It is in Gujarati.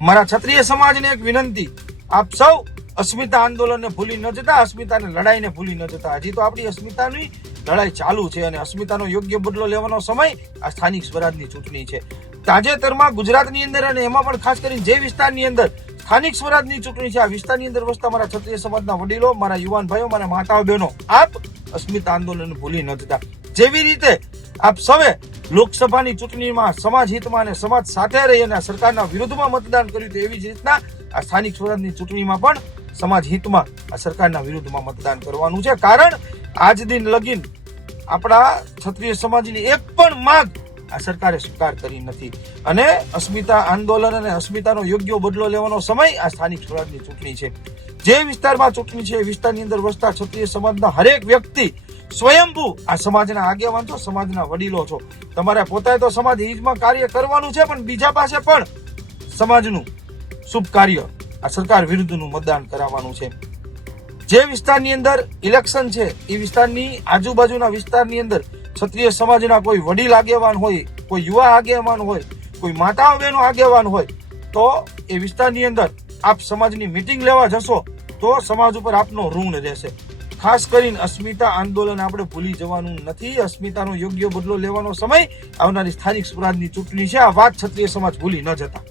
મારા ક્ષત્રિય સમાજને એક વિનંતી, આપ સૌ અસ્મિતા આંદોલનને ભૂલી ન જતા, અસ્મિતાને લડાઈને ભૂલી ન જતા. હજી તો આપણી અસ્મિતાની લડાઈ ચાલુ છે અને અસ્મિતાનો યોગ્ય બદલો લેવાનો સમય આ સ્થાનિક સ્વરાજની ચૂંટણી છે. તાજેતરમાં ગુજરાતની અંદર અને એમાં પણ ખાસ કરીને જે વિસ્તારની અંદર સ્થાનિક સ્વરાજની ચૂંટણી છે, આ વિસ્તારની અંદર વસતા મારા ક્ષત્રિય સમાજના વડીલો, મારા યુવાન ભાઈઓ, મારા માતાઓ બહેનો, આપ અસ્મિતા આંદોલન ભૂલી ન જતા. જેવી રીતે આપ સૌએ લોકસભાની ચૂંટણીમાં સમાજ હિતમાં અને સમાજ સાથે રહી અને સરકારના વિરુદ્ધમાં મતદાન કર્યું, તો એવી જ રીતના આ સ્થાનિક સ્વરાજની ચૂંટણીમાં પણ સમાજ હિતમાં આ સરકારના વિરુદ્ધમાં મતદાન કરવાનું છે. કારણ આજ દિન લગીન આપણા ક્ષત્રિય સમાજની એક પણ માંગ આ સરકારે સ્વીકાર કરી નથી અને અસ્મિતા આંદોલન અને અસ્મિતાનો યોગ્ય બદલો લેવાનો સમય આ સ્થાનિક સ્વરાજની ચૂંટણી છે. જે વિસ્તારમાં ચૂંટણી છે એ વિસ્તારની અંદર વસતા ક્ષત્રિય સમાજના હરેક વ્યક્તિ સ્વયંભૂ આ સમાજના આગેવાન છો, સમાજના વડીલો છો. તમારે પોતાએ તો સમાજ હિતમાં કાર્ય કરવાનું છે, પણ બીજા પાસે પણ સમાજનું શુભ કાર્ય આ સરકાર વિરુદ્ધનું મતદાન કરાવવાનું છે. જે વિસ્તારની અંદર ઇલેક્શન છે એ વિસ્તારની આજુબાજુના વિસ્તારની અંદર ક્ષત્રિય સમાજના કોઈ વડીલ આગેવાન હોય, કોઈ યુવા આગેવાન હોય, કોઈ માતાઓ બહેનો આગેવાન હોય, તો એ વિસ્તારની અંદર આપ સમાજની મીટિંગ લેવા જશો તો સમાજ ઉપર આપનો ઋણ રહેશે. ખાસ કરીને અસ્મિતા આંદોલન આપણે ભૂલી જવાનું નથી. અસ્મિતાનો યોગ્ય બદલો લેવાનો સમય આવનારી સ્થાનિક સ્વરાજની ચૂંટણી છે. આ વાત ક્ષત્રિય સમાજ ભૂલી ન જતા.